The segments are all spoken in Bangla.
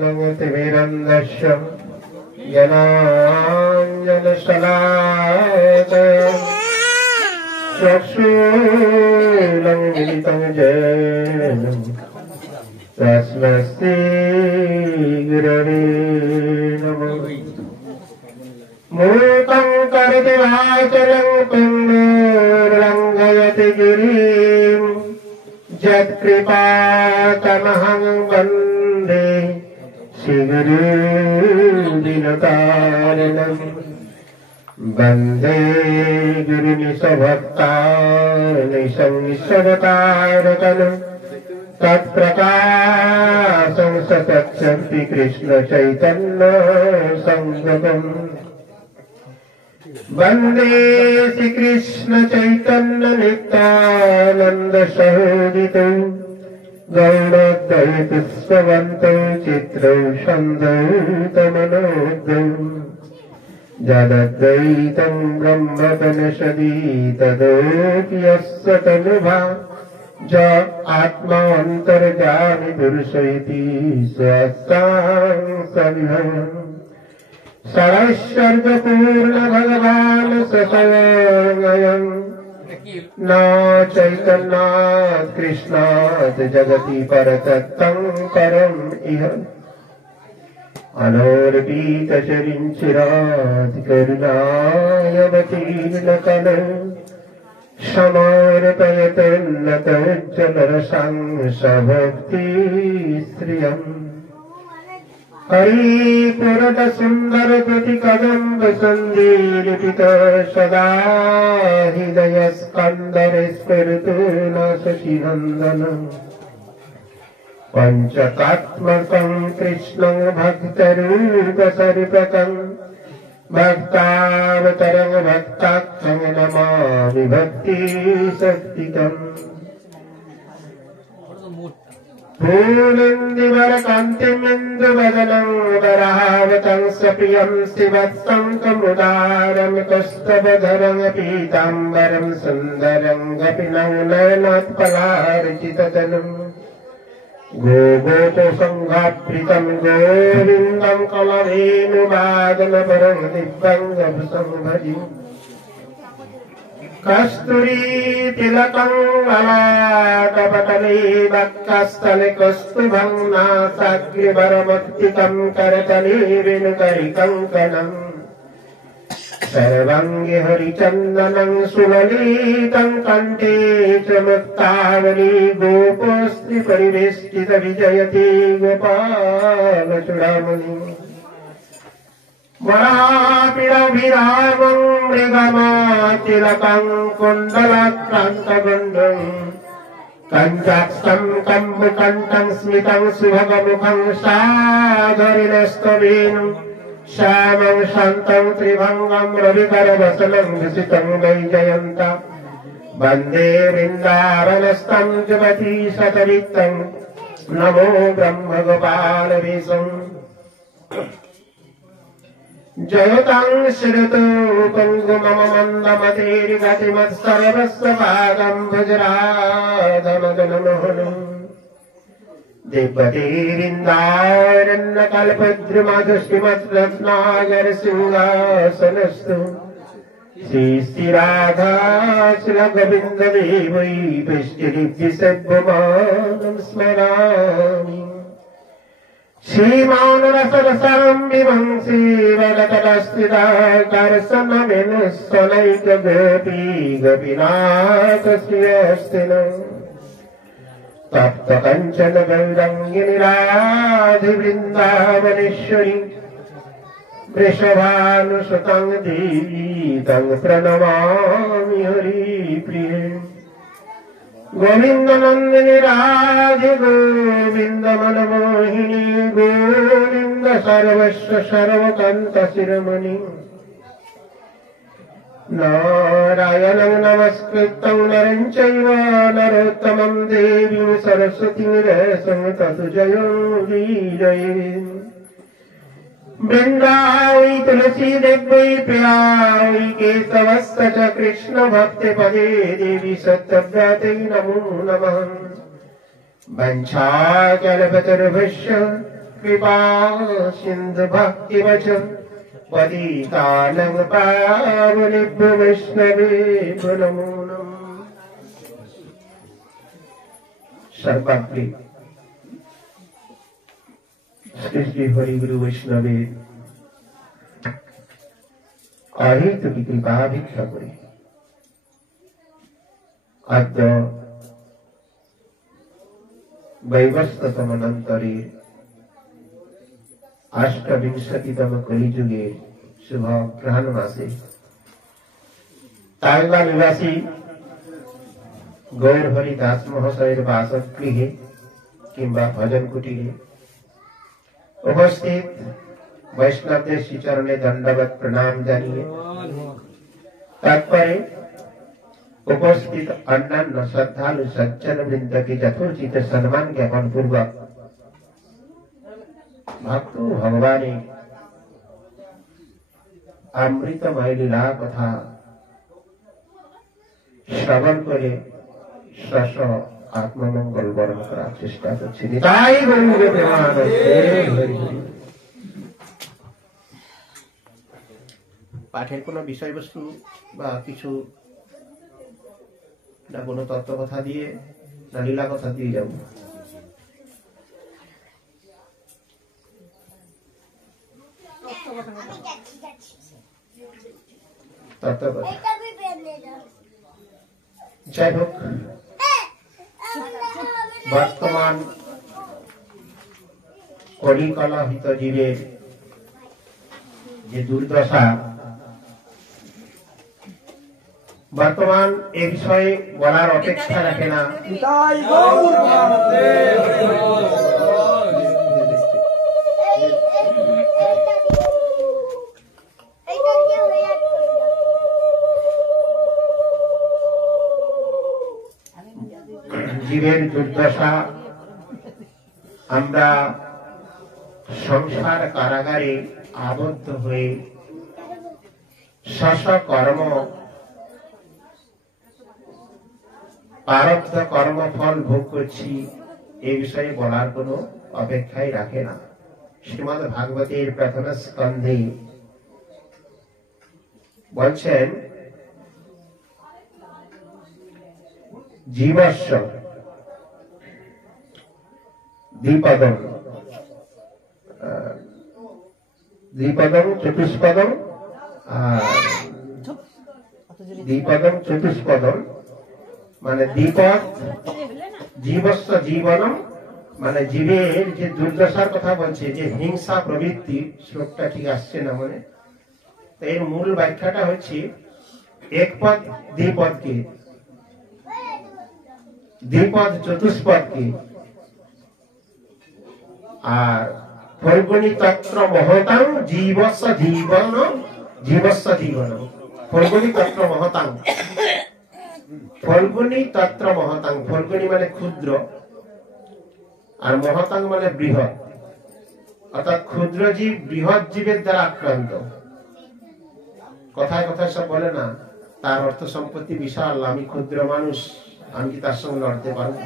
ज्ञानतिमिरन्धस्य ज्ञानाञ्जनशलाकया चक्षुरुन्मिलितं येन तस्मै श्रीगुरवे नमः। मूकं करोति वाचालं पङ्गुर्लङ्घयति गिरिं यत्कृपातमहं वन्दे श्रीगुरुं दीनतारिणम्। वन्दे गुरुनिशभक्तानिशं निशभतारकम् तत्प्रकाशं सतच्छन्ति कृष्णचैतन्य संगमम्। वन्दे श्रीकृष्ण चैतन्य नित्यानन्द सहोदितौ गौरद्वैतस्वन्तौ चित्रौ छन्दौ तमनोद्यौ जदद्वैतं ब्रह्मपनशदी तदोऽप्यस्य तनुभा ज आत्मान्तर्यामि पुरुष इति स्वस्तांसविभवम्। षडैश्वर्यपूर्ण भगवान् स्वयं न चैतन्यात् कृष्णात् जगति परतत्तं परम् इह अनोर्पितचरिञ्चिरात् करुणायवतीर्णकलौ समर्पयतोन्नतोज्ज्वलरसां सभक्तिश्रियम्। हरिपुरट सुन्दर प्रति कदम्ब सन्धिलिपित सदा हृदय स्कन्दर स्फुरतु न शशिनन्दनम्। पञ्चकात्मकं कृष्णं भक्तरूपसर्पकं भक्तावतरं भक्ताख्यं नमामि भक्तिशक्तिकम्। पूर्णेन्दुवरकान्तिमिन्दुवदनं वराहवतं स्वप्रियं श्रीवत्सं कमुदारं कस्तबधरं पीताम्बरं सुन्दरं गोपिनं नयनोत्पलार्चिततनुम्। गोगोपसंघाप्रीतं गोविन्दं कलधेनुवादनपरं दिव्यं गभसं कस्तूरी तिलकं ललाटपटले वक्षस्थले कस्तुभं नासाग्रवरमत्तिकं करतले वेणुकरिकङ्कणम्। सर्वाङ्गे हरिचन्दनं सुललितं कण्ठे च मुक्तावली गोपस्त्री परिवेष्टित विजयते गोपालचूडामणि। वरापिडभिरामं मृगमातिलकं कुण्डलाक्रान्तगुण्डं कञ्चाक्षं कम्बुकण्ठं स्मितं सुभगमुखं साधरिणस्तवेणुं श्यामं शान्तं त्रिभङ्गं रविकरवसनं विसितं वैजयन्तं। वन्दे वृन्दावनस्थं जुगती शतवित्तं नमो ब्रह्मगोपालवेशम्। जयतां श्रुतो कुङ्कुमम मन्दमतिर्गतिमत्सर्वस्य पादं भजराधमदनमोहनम्। देवतीरिन्दारण्यकल्पद्रुमधुष्टिमद्रत्नागरसिंहासनस्तु श्रीराधा श्रीगोविन्ददेवै पुष्टिरिद्धिसद्भुमानं स्मरामि। श्रीमौनरसरसं विभंसि वदतलस्थिता दर्शनमेनुस्तनैकगोपी गोपीनाथस्य तप्तकञ्चन गौरङ्गिनि राधे वृन्दावनेश्वरि वृषभानुसुतं देवी तं प्रणमामि हरिप्रिये। गोविन्दनन्दिनि राधे गोविन्द मनमोहिनी गोविन्द सर्वस्व सर्वकान्तशिरोमणि। नारायणं नमस्कृतं नरं चैव नरोत्तमं देवीं सरस्वतीं व्यासं ततो जयो वीरये। वृन्दावै तुलसी देव्यै प्रिया वै केशवस्य च कृष्ण भक्तिपदे देवी सत्यव्रते नमो नमः। वञ्चाकल्पतरुभ्यश्च कृपा सिंधु भक्तिवचन पतितानं पावनेभ्यो वैष्णवेभ्यो नमो नमः। सर्वाग्रे श्री श्री हरि गुरु वैष्णवे अहेतु की कृपा भिक्षा करी अद्य वैवस्वतमनन्तरे अष्टविंशतितम कलिजुगे शुभ ग्रहण मासे तालगा निवासी गौर हरिदास महोदय बासगृहे किंबा भजन कुटीरे उपस्थित वैष्णव श्री चरणे दंडवत प्रणाम जानिए तत्परे उपस्थित अन्यान्य श्रद्धालु सज्जन वृंद के यथोचित सम्मान ज्ञापन पूर्वक भक्तो भगवान अमृतमय लीला कथा श्रवण करे शश आत्ममंगल बरण करार चेष्टा करछि। निताई गौर प्रेमानंदे। पाठের কোনো বিষয়বস্তু বা কিছু না কোনো তত্ত্ব কথা দিয়ে না লীলা কথা দিয়ে যাব। যাই হোক বর্তমান কলিকলহিত জীবের যে দুর্দশা বর্তমান এ বিষয়ে বলার অপেক্ষা রাখে না। জীবের দুর্দশা আমরা সংসার কারাগারে আবদ্ধ হয়ে শশ কর্ম প্রারব্ধ কর্মফল ভোগ করছি এই বিষয়ে বলার কোনো অপেক্ষাই রাখে না। শ্রীমদ্ ভাগবতের প্রথম স্কন্ধে বলছেন জীবস্য দ্বিপদম চতুষ্পদম দ্বিপদম চতুষ্পদম মানে দ্বিপদ জীবস্য জীবনম মানে জীবের যে দুর্দশার কথা বলছে যে হিংসা প্রবৃত্তি শ্লোকটা ঠিক আসছে না মানে এর মূল ব্যাখ্যাটা হচ্ছে এক পদ দ্বিপদকে দ্বিপদ চতুষ্পদকে আর ফল্গুনি তত্র মহতাং জীবস্য জীবন জীবস্য জীবন ফল্গুনি তত্র মহতাং ফল্গুনি তত্র মহতাং ফল্গুনি মানে ক্ষুদ্র আর মহতাং মানে বৃহৎ অর্থাৎ ক্ষুদ্র জীব বৃহৎ জীবের দ্বারা আক্রান্ত। কথায় কথায় সব বলে না তার অর্থ সম্পত্তি বিশাল আমি ক্ষুদ্র মানুষ আমি কি তার সঙ্গে লড়তে পারব।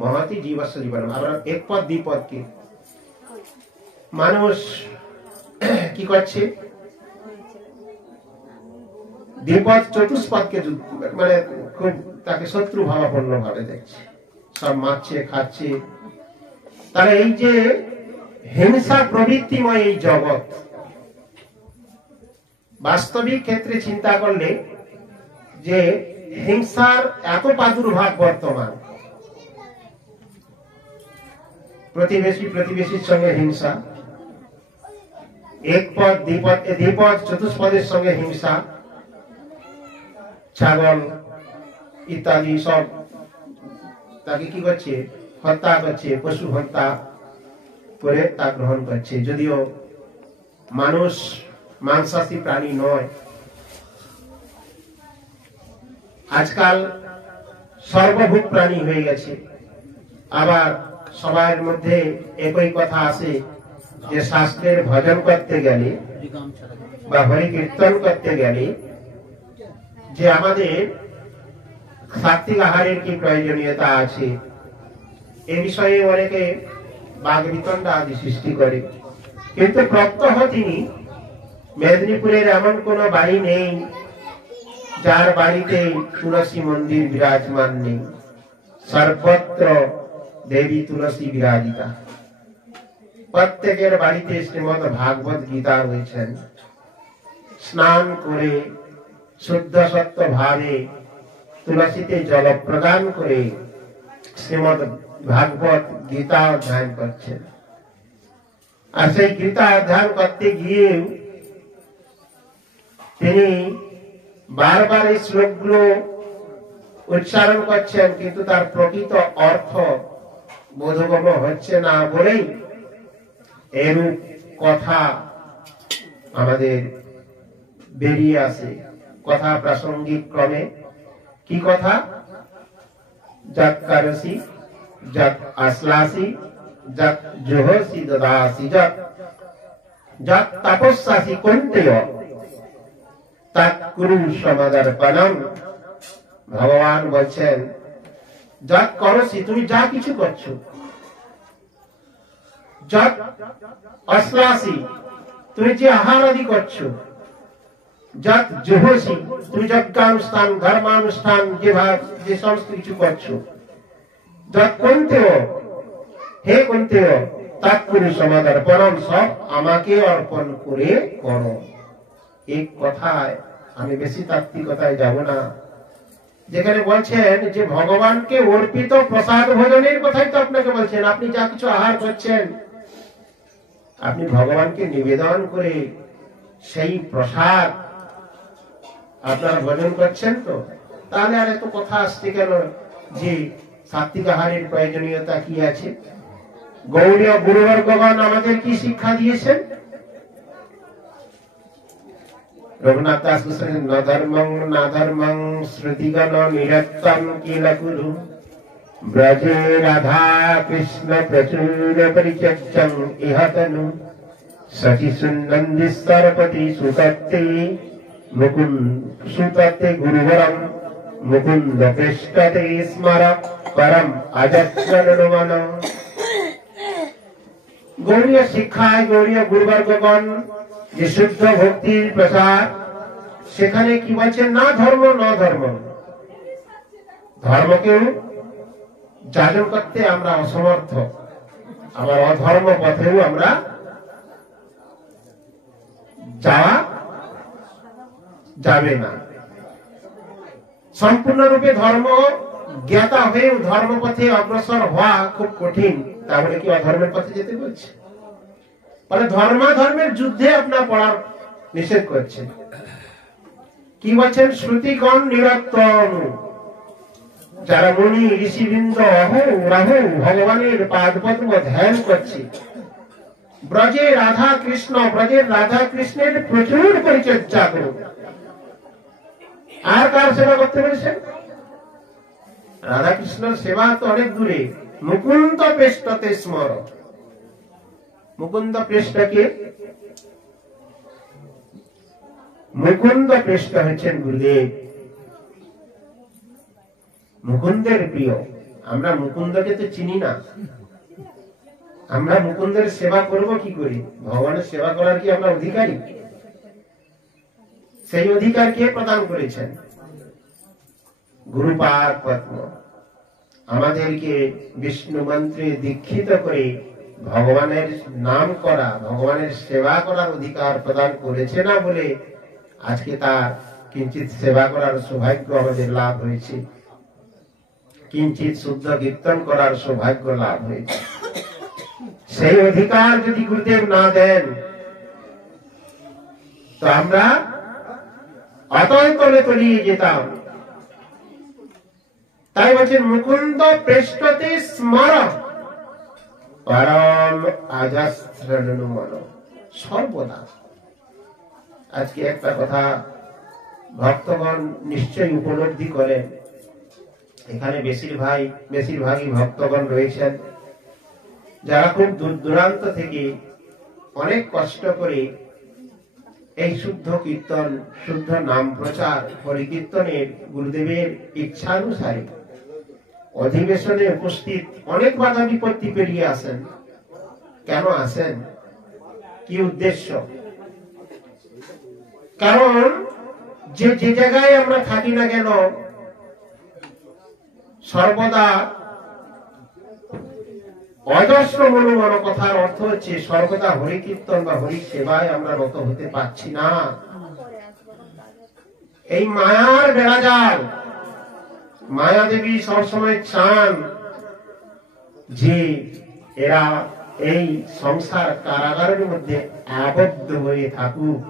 মহতি জীবস্য জীবন আমরা এক পদ দ্বিপদ কি মানুষ কি করছে দ্বিপদ চতুষ্পদকে মানে খুব তাকে শত্রু ভাবাপন্ন ভাবে দেখছে সব মারছে খাচ্ছে। তাহলে এই যে হিংসা প্রবৃত্তিময় এই জগৎ বাস্তবিক ক্ষেত্রে চিন্তা করলে যে হিংসার এত প্রাদুর্ভাব বর্তমান প্রতিবেশীর সঙ্গে হিংসা এক পদ দ্বিপদ চতুষ্পদের সঙ্গে হিংসা ছাগল ইত্যাদি সব তাকে কি করছে হত্যা করছে পশু হত্যা করে তা গ্রহণ করছে যদিও মানুষ মাংসাশী প্রাণী নয়। আজকাল সর্বভূত প্রাণী হয়ে গেছে। আবার সবার মধ্যে একই কথা আসে যে শাস্ত্রের ভজন করতে গেলে বা হরি কীর্তন করতে গেলে যে আমাদের সাত্বিক আহারের কি প্রয়োজনীয়তা আছে এ বিষয়ে অনেকে বাগবিতণ্ডা আদি সৃষ্টি করে। কিন্তু প্রত্যহ তিনি মেদিনীপুরের এমন কোন বাড়ি নেই যার বাড়িতে তুলসী মন্দির বিরাজমান নেই। সর্বত্র দেবী তুলসী বিরাজিতা। প্রত্যেকের বাড়িতে শ্রীমদ ভাগবত গীতা রয়েছেন। স্নান করে শুদ্ধ সত্য ভাবে তুলসীতে জল প্রদান করে শ্রীমদ ভাগবত গীতা অধ্যয়ন করছেন। আর সেই গীতা অধ্যয়ন করতে গিয়ে তিনি বারবার এই শ্লোকগুলো উচ্চারণ করছেন, কিন্তু তার প্রকৃত অর্থ বোধগম্য হচ্ছে না বলেই এরূপ কথা আমাদের বেরিয়ে আসে। কথা প্রাসঙ্গিক ক্রমে। কি কথা? যৎ করসি যৎ আশ্লাসি যৎ জুহসি দদাসি যৎ তপস্যাসি কুন্তেয় তৎ কুরু সমদর্পণম। ভগবান বলছেন, যৎ করসি, তুমি যা কিছু করছো, যৎ আশ্লাসি, তুমি যে আহার আদি করছো, যৎ জুহসি, তুমি যজ্ঞানুষ্ঠান ধর্মানুষ্ঠান যে সমস্ত কিছু করছো, যৎ কুন্তেয়, হে কুন্তেয়, তৎ কুরু সমদর্পণম, সব আমাকে অর্পণ করে করো। এই কথায় আমি বেশি তাত্ত্বিকতায় যাব না। যেখানে বলছেন যে ভগবানকে অর্পিত প্রসাদ ভোজনের কথাই তো আপনাকে বলছেন। আপনি যা কিছু আহার করছেন, আপনি ভগবানকে নিবেদন করে সেই প্রসাদ আপনারা ভোজন করছেন তো। তাহলে আর এত কথা আসছে কেন যে সাত্বিক আহারের প্রয়োজনীয়তা কি আছে? গৌড়ীয় গুরুবর্গগণ আমাদের কি শিক্ষা দিয়েছেন? রঘুনাথ দাস বলছেন, ন ধর্মং না ধর্মং শ্রুতিগণ নিরত্তম কিল কুরু ব্রজে রাধা কৃষ্ণ প্রচুর পরিচর্যং ইহতনু শচি সুনন্দিস্তরপতি সুতত্তে মুকুন্দ সুতত্তে গুরুবরম মুকুন্দ পৃষ্ঠতে স্মর পরম অজস্রনুমন। গৌড়ীয় শিক্ষায় গৌড়ীয় গুরুবর্গগণ যে শুদ্ধ ভক্তির প্রসার, সেখানে কি বলছেন? না ধর্ম ন ধর্ম। ধর্মকেও যাজন করতে আমরা অসমর্থ, আবার অধর্ম পথেও আমরা যাওয়া যাবে না। সম্পূর্ণরূপে ধর্ম জ্ঞাতা হয়েও ধর্মপথে অগ্রসর হওয়া খুব কঠিন। তাহলে কি অধর্মের পথে যেতে বলছে? মানে ধর্মাধর্মের যুদ্ধে আপনার পড়ার নিষেধ করছেন। কি বলছেন? শ্রুতিগণ নিরত্তম। যারা মুনি ঋষিবৃন্দ অহো রাহু ভগবানের পাদপদ্ম ধ্যান করছে, ব্রজে রাধা কৃষ্ণ, ব্রজের রাধা কৃষ্ণের প্রচুর পরিচর্যা করুন। আর কার সেবা করতে পেরেছেন? রাধা কৃষ্ণের সেবা তো অনেক দূরে। মুকুন্দ পৃষ্ঠতে স্মর। মুকুন্দ পৃষ্ঠকে, মুকুন্দ পৃষ্ঠ হচ্ছেন গুরুদেব, মুকুন্দের প্রিয়। আমরা মুকুন্দকে তো চিনি না। আমরা মুকুন্দের সেবা করব কি করে? ভগবানের সেবা করার কি আমরা অধিকারী? সেই অধিকার কে প্রদান করেছেন? গুরুপাদ পদ্ম আমাদেরকে বিষ্ণু মন্ত্রে দীক্ষিত করে ভগবানের নাম করা, ভগবানের সেবা করার অধিকার প্রদান করেছে না বলে আজকে তার কিঞ্চিত সেবা করার সৌভাগ্য আমাদের লাভ হয়েছে, কিঞ্চিত শুদ্ধ কীর্তন করার সৌভাগ্য লাভ হয়েছে। সেই অধিকার যদি গুরুদেব না দেন তো আমরা অতয় তলে তলিয়ে যেতাম। তাই বলছেন মুকুন্দ পৃষ্ঠতে স্মর পরম অজস্রনুমন। সর্বদা। আজকে একটা কথা ভক্তগণ নিশ্চয়ই উপলব্ধি করেন। এখানে বেশিরভাগই ভক্তগণ রয়েছেন যারা খুব দূর দূরান্ত থেকে অনেক কষ্ট করে এই শুদ্ধ কীর্তন, শুদ্ধ নাম প্রচার, হরিকীর্তনের গুরুদেবের ইচ্ছানুসারে অধিবেশনে উপস্থিত অনেক বাধা বিপত্তি পেরিয়ে আসেন। কেন আসেন, কি উদ্দেশ্য? কারণ যে জায়গায় আমরা থাকি না কেন, সর্বদা অজস্র মন কথার অর্থ হচ্ছে সর্বদা হরি কীর্তন বা হরি সেবায় আমরা রত হতে পারছি না। এই মায়ার বেড়াজাল, মায়া দেবী সবসময় চান যে এরা এই সংসার কারাগারের মধ্যে আবদ্ধ হয়ে থাকুক।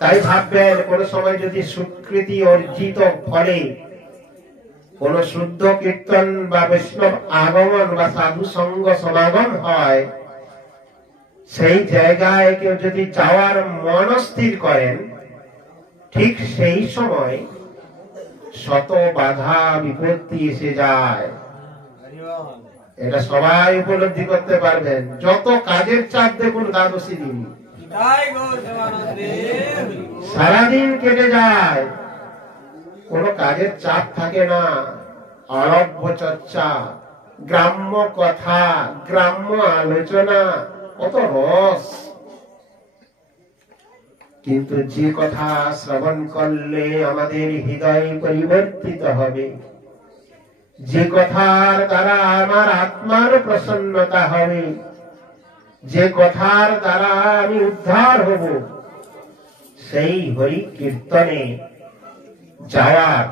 তাই ভাববেন, কোন সময় যদি স্বীকৃতি অর্জিত ফলে কোন শুদ্ধ কীর্তন বা বৈষ্ণব আগমন বা সাধু সঙ্গ সমাগম হয়, সেই জায়গায় কেউ যদি যাওয়ার মনস্থির করেন, ঠিক সেই সময় শত বাধা বিপত্তি এসে যায়। এটা সবাই উপলব্ধি করতে পারবেন। যত কাজের চাপ দেখুন দ্বাদশী দিন, সারাদিন কেটে যায়, কোন কাজের চাপ থাকে না। অরব্য চর্চা, গ্রাম্য কথা, গ্রাম্য আলোচনা, কত রস। কিন্তু যে কথা শ্রবণ করলে আমাদের হৃদয় পরিবর্তিত হবে, যে কথার দ্বারা আমার আত্মার প্রসন্নতা হবে, যে কথার দ্বারা আমি উদ্ধার হব, সেই হরি কীর্তনে যাওয়ার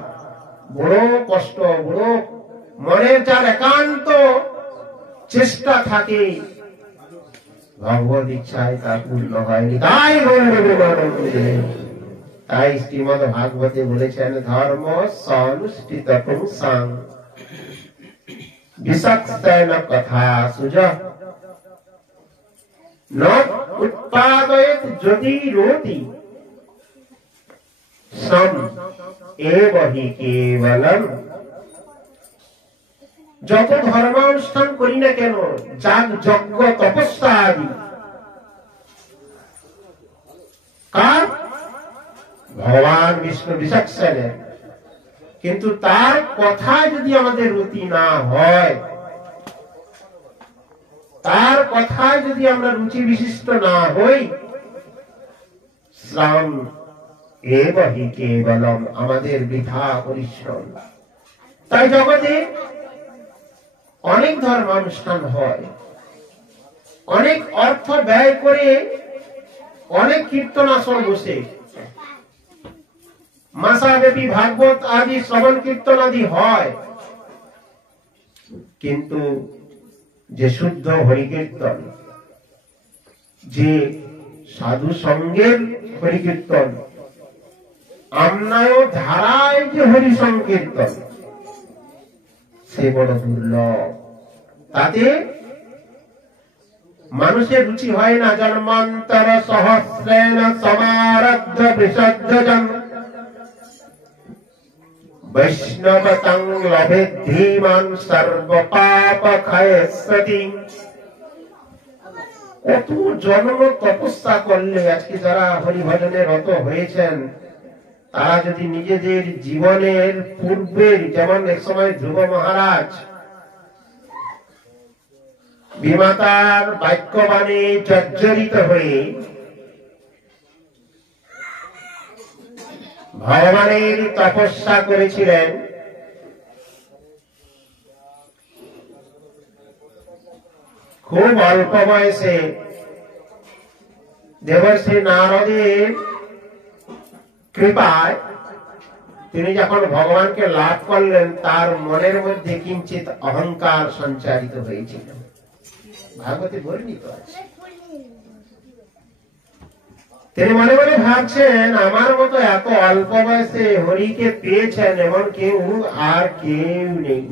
বড় কষ্ট, বড় মনের যার একান্ত চেষ্টা থাকে, ভগবত ইচ্ছায় তা পূর্ণ হয়নি। তাই শ্রীমদ ভাগবতে বলেছেন, ধর্ম সনুষ্ঠিত পুংসাং বিচক্ষণ কথা সুজ ন উৎপাদয়েত যদি রোতি সম এব হি কেবলম। যত ধর্মানুষ্ঠান করি না কেন, যাগ যজ্ঞ তপস্যা আদি, কার? ভগবান বিষ্ণু বিচক্ষণের। কিন্তু তার কথায় যদি আমাদের রুচি না হয়, তার কথায় যদি আমরা রুচি বিশিষ্ট না হই, শ্রম এব হি কেবলম, আমাদের বৃথা পরিশ্রম। তাই জগতে অনেক ধর্মানুষ্ঠান হয়, অনেক অর্থ ব্যয় করে অনেক কীর্তন আসর বসে, মাসাব্যাপী ভাগবত আদি শ্রবণ কীর্তন আদি হয়, কিন্তু যে শুদ্ধ হরিকীর্তন, যে সাধু সঙ্গের হরিকীর্তন, আমনায় ধারায় যে হরি সংকীর্তন, সে বড় দুর্লভ। তাতে মানুষের রুচি হয় না। জন্মান্তর সহস্রেণ সমারব্ধ বিশদ্ধজন বৈষ্ণবতং লভে ধীমান সর্বপাপ ক্ষয়স্যতি। কত জন্ম তপস্যা করলে আজকে যারা হরিভজনে রত হয়েছেন, তারা যদি নিজেদের জীবনের পূর্বের, যেমন এক সময় ধ্রুব মহারাজ বিমাতার বাক্যবাণে জর্জরিত হয়ে ভগবানের তপস্যা করেছিলেন, খুব অল্প বয়সে দেবর্ষি নারদের কৃপায় তিনি যখন ভগবানকে লাভ করলেন, তার মনের মধ্যে কিঞ্চিত অহংকার সঞ্চারিত হয়েছিল। ভাগবতে বর্ণিত আছে। তিনি মনে মনে ভাবছেন, আমার মতো এত অল্প বয়সে হরিকে পেয়েছেন এমন কেউ আর কেউ নেই।